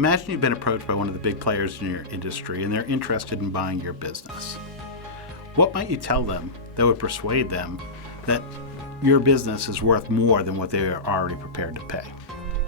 Imagine you've been approached by one of the big players in your industry and they're interested in buying your business. What might you tell them that would persuade them that your business is worth more than what they are already prepared to pay?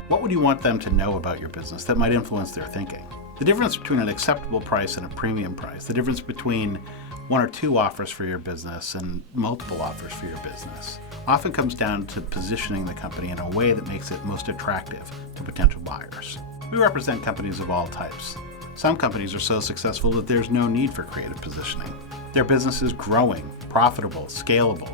What would you want them to know about your business that might influence their thinking? The difference between an acceptable price and a premium price, the difference between one or two offers for your business and multiple offers for your business, often comes down to positioning the company in a way that makes it most attractive to potential buyers. We represent companies of all types. Some companies are so successful that there's no need for creative positioning. Their business is growing, profitable, scalable,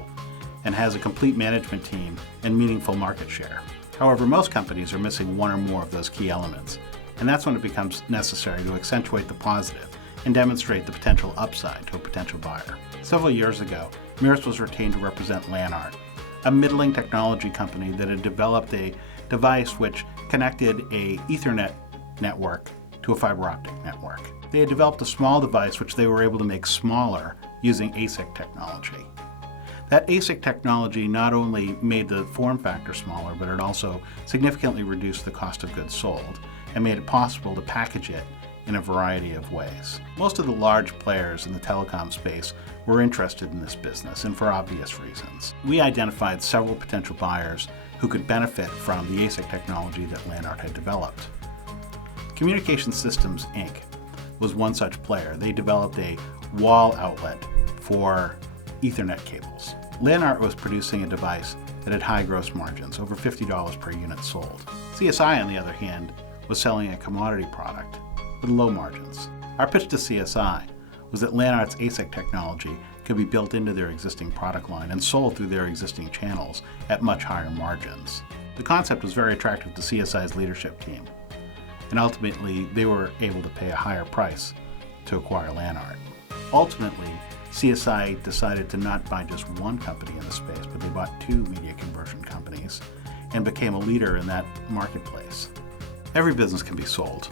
and has a complete management team and meaningful market share. However, most companies are missing one or more of those key elements, and that's when it becomes necessary to accentuate the positive and demonstrate the potential upside to a potential buyer. Several years ago, Mirus was retained to represent Lanart, a middling technology company that had developed a device which connected a Ethernet network to a fiber optic network. They had developed a small device which they were able to make smaller using ASIC technology. That ASIC technology not only made the form factor smaller, but it also significantly reduced the cost of goods sold and made it possible to package it in a variety of ways. Most of the large players in the telecom space were interested in this business, and for obvious reasons. We identified several potential buyers who could benefit from the ASIC technology that Lanart had developed. Communication Systems, Inc. was one such player. They developed a wall outlet for Ethernet cables. Lanart was producing a device that had high gross margins, over $50 per unit sold. CSI, on the other hand, was selling a commodity product with low margins. Our pitch to CSI was that Lanart's ASIC technology could be built into their existing product line and sold through their existing channels at much higher margins. The concept was very attractive to CSI's leadership team, and ultimately they were able to pay a higher price to acquire Lanart. Ultimately, CSI decided to not buy just one company in the space, but they bought two media conversion companies and became a leader in that marketplace. Every business can be sold.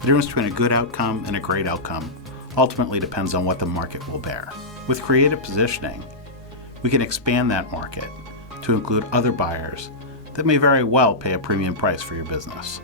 The difference between a good outcome and a great outcome ultimately depends on what the market will bear. With creative positioning, we can expand that market to include other buyers that may very well pay a premium price for your business.